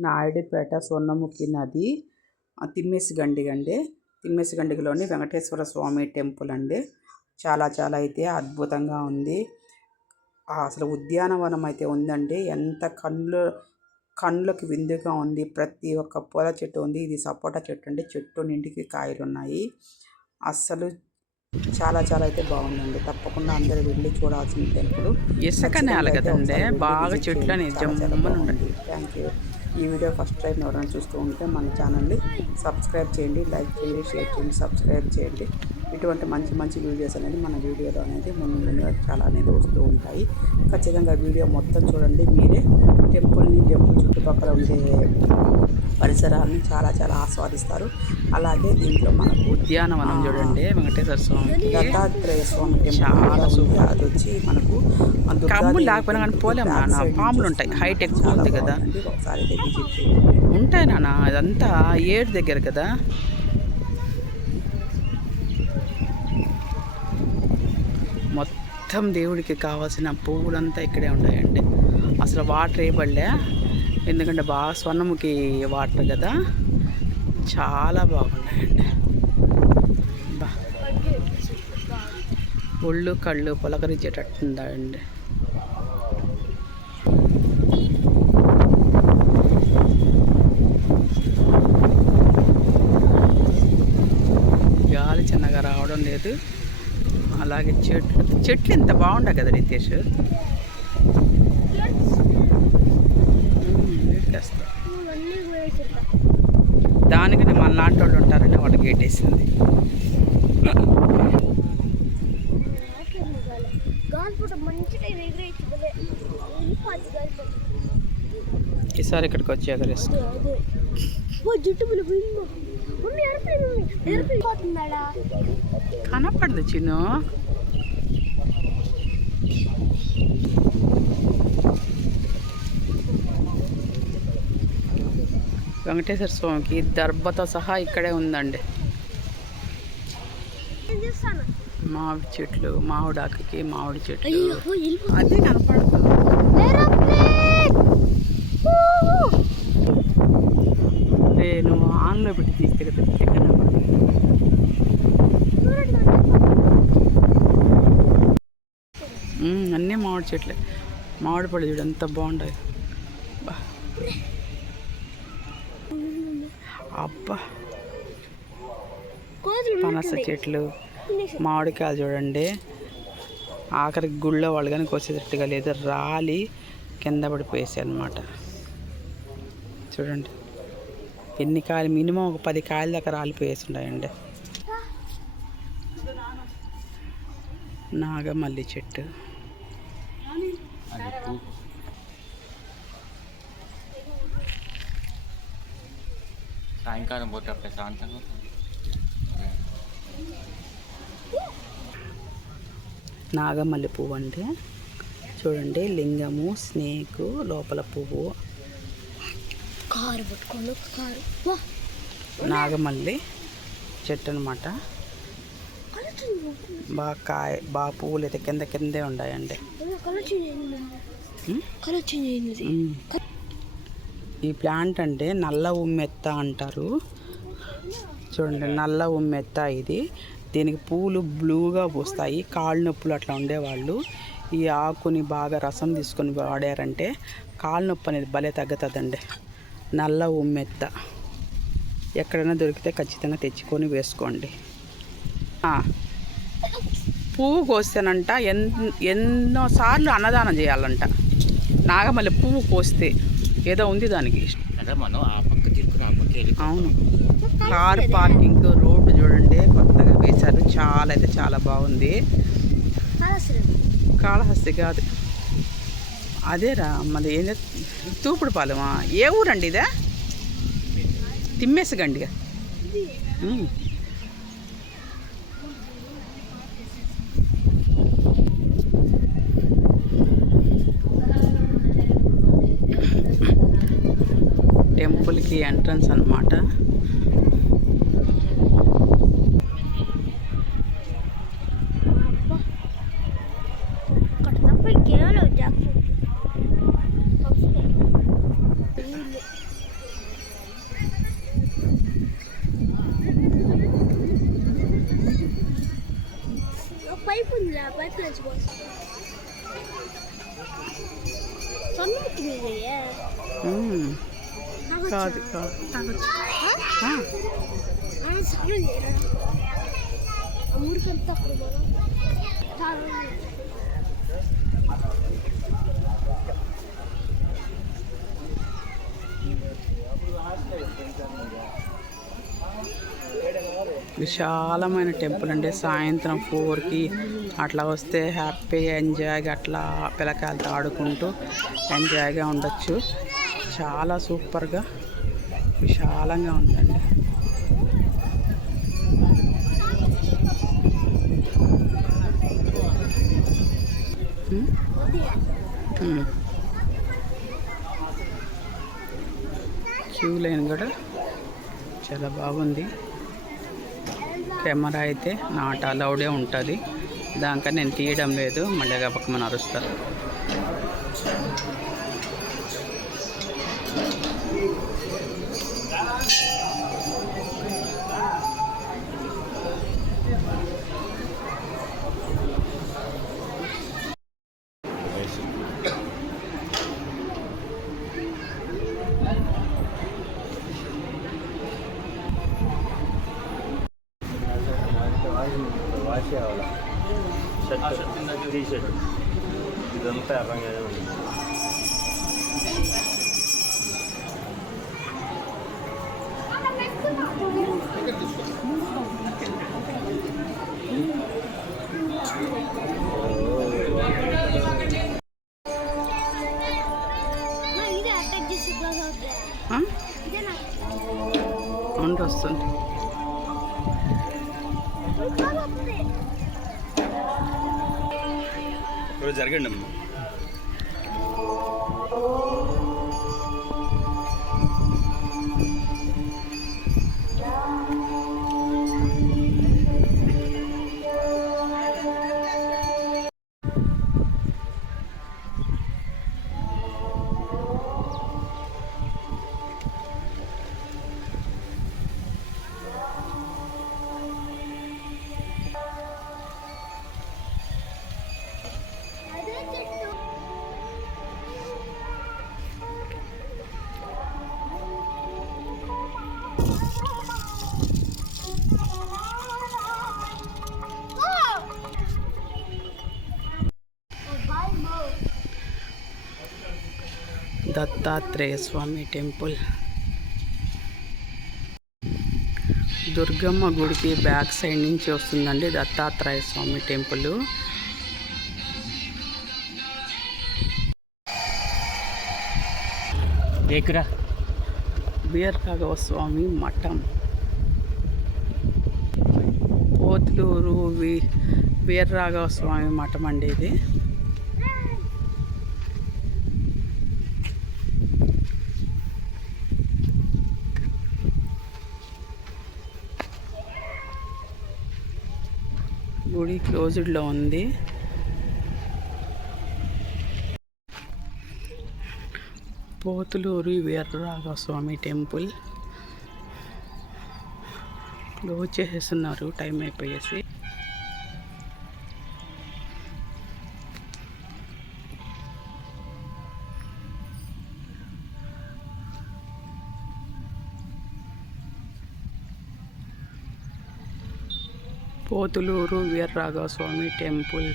నాయుడుపేట సొన్నముఖి నది ఆ, తిమ్మేసి గండి అండి. తిమ్మేసి గండిలోని వెంకటేశ్వర స్వామి టెంపుల్ అండి. చాలా చాలా అయితే అద్భుతంగా ఉంది. అసలు ఉద్యానవనం అయితే ఉందండి. ఎంత కళ్ళు కళ్ళకి విందుగా ఉంది. ప్రతి ఒక్క పూల చెట్టు ఉంది. ఇది సపోటా చెట్టు అండి. చెట్టు నిండికి కాయలు ఉన్నాయి. అస్సలు చాలా చాలా అయితే బాగుందండి. తప్పకుండా అందరూ వెళ్ళి చూడాల్సిన టెంపుల్. ఇసుక నేల కదండి. బాగా చెట్లు అనేది థ్యాంక్ యూ. ఈ వీడియో ఫస్ట్ టైం ఎవరైనా చూస్తూ ఉంటే మన ఛానల్ని సబ్స్క్రైబ్ చేయండి లైక్ చేయండి షేర్ చేయండి సబ్స్క్రైబ్ చేయండి. ఇటువంటి మంచి మంచి వీడియోస్ అనేది మన వీడియోలో అనేది ముందు ముందుగా చాలా అనేది వస్తూ ఉంటాయి. ఖచ్చితంగా వీడియో మొత్తం చూడండి. మీరే టెంపుల్ని టెంపుల్ చుట్టుపక్కల ఉండే పరిసరాలని చాలా చాలా ఆస్వాదిస్తారు అలాగే దీంట్లో మనకు ఉద్యానవనం చూడండి వెంకటేశ్వర స్వామికి దత్తాత్రేయ స్వామి చాలా. అది వచ్చి మనకు కమ్ములు లేకపోయినా కానీ టెంపుల్ పోలేం బ్యాక్ నాన్న. పాములు ఉంటాయి. వస్తున్నాం. హైట్ ఎక్కువ చాలా ఉంది కదా. ఒకసారి ఉంటాయి నాన్న అదంతా ఏడు దగ్గర కదా మొత్తం దేవుడికి కావాల్సిన పువ్వులంతా ఇక్కడే ఉన్నాయండి అసలు వాటర్ వేయబడలే ఎందుకంటే బాగా స్వర్ణముఖి వాటర్ కదా. చాలా బాగున్నాయండి. బా. ఒళ్ళు కళ్ళు పులకరించేటట్టుందండి. గాలి చిన్నగా రావడం లేదు. అలాగే చెట్లు చెట్లు ఇంత బాగుంటాయి కదా రితేష్? దానికి మన లాంటి వాళ్ళు ఉంటారని వాడు గేట్ వేసింది. ఈసారి ఇక్కడికి వచ్చి ఎగరేస్తా కనపడదు చిన్ను. వెంకటేశ్వర స్వామికి దర్భతో సహా ఇక్కడే ఉందండి. మామిడి చెట్లు మామిడాకుకి మామిడి చెట్లు. అదే ఎరప్లేన్ నేను ఆన్లో పెట్టి తీస్తే కదా అన్నీ మామిడి చెట్లే. మామిడి పళ్ళు చూడు ఎంత బాగుంటాయి. బా. అబ్బా. పనస చెట్లు మామిడికాయలు చూడండి. ఆఖరికి గుళ్ళో వాళ్ళు కానీ కోసేటట్టుగా లేదు. రాలి కింద పడిపోయేసాయి అనమాట చూడండి. ఎన్ని కాయలు? మినిమం ఒక పది కాయల దాకా రాలిపోయేసి ఉన్నాయండి నాగమల్లి చెట్టు. సాయంకాలం పోతే ప్రశాంతంగా. నాగమల్లి పువ్వు అంటే చూడండి లింగము స్నేక్ లోపల పువ్వు. కారు పట్టుకోండి కారు వా. నాగమల్లి చెట్టు అనమాట బాగా కాయ బాగా పువ్వులు అయితే కింద కిందే ఉన్నాయండి కలర్ చేంజ్ ఈ ప్లాంట్ అంటే నల్ల ఉమ్మెత్త అంటారు. చూడండి నల్ల ఉమ్మెత్త ఇది. దీనికి పూలు బ్లూగా పూస్తాయి. కాళ్ళు నొప్పులు అట్లా ఉండేవాళ్ళు. ఈ ఆకుని బాగా రసం తీసుకొని వాడారంటే కాళ్ళ నొప్పి అనేది భలే తగ్గుతుందండి. నల్ల ఉమ్మెత్త. ఎక్కడైనా దొరికితే ఖచ్చితంగా తెచ్చుకొని వేసుకోండి. పువ్వు కోస్తేనంట. ఎన్ ఎన్నోసార్లు అన్నదానం చేయాలంట. నాగమల్లి పువ్వు కోస్తే. ఏదో ఉంది దానికి. మనం ఆ పక్క ఆ అవును. కార్ పార్కింగ్ రోడ్డు చూడండి కొత్తగా వేశారు. చాలా అయితే చాలా బాగుంది. కాళహస్తి కాదు. అదేరా మరి ఏం చేస్త- తూపుడు పాలెమా ఏ ఊరండి ఇదే? తిమ్మేసగండిగా టెంపుల్కి ఎంట్రన్స్ అనమాట పైపు ఉంది ఆ పైపు నుంచి పోతుంది కాదు కాదు. విశాలమైన టెంపుల్ అండి. సాయంత్రం ఫోర్కి అట్లా వస్తే హ్యాపీగా ఎంజాయ్గా అట్లా పిల్లకాయలతో ఆడుకుంటూ ఎంజాయ్గా ఉండొచ్చు. చాలా సూపర్గా విశాలంగా ఉందండి. క్యూ లైన్ కూడా చాలా బాగుంది. కెమెరా అయితే నాట్ అలౌడే ఉంటుంది. దానికని నేను తీయడం లేదు మళ్ళీ గబకమని అరుస్తారు ఇదంతా ఎర్రంగానే ఉంది నా ఇదే అటాక్ చేసి బాగా అవుతుంది ఆ? ఇదే నాకు ఉండి వస్తుంది జరగండి అమ్మా దత్తాత్రేయ స్వామి టెంపుల్. దుర్గమ్మ గుడికి బ్యాక్ సైడ్ నుంచి వస్తుందండి దత్తాత్రేయ స్వామి టెంపుల్. దేకురా వీరరాఘవ స్వామి మఠం. పోతులూరు వి వీరరాఘవ స్వామి మఠం అండి ఇది. గుడి క్లోజ్డ్లో ఉంది. పోతులూరి వీరరాఘవ స్వామి టెంపుల్. క్లోజ్ చేసేస్తున్నారు టైం అయిపోయేసి. పోతులూరు వీరరాఘవ స్వామి టెంపుల్.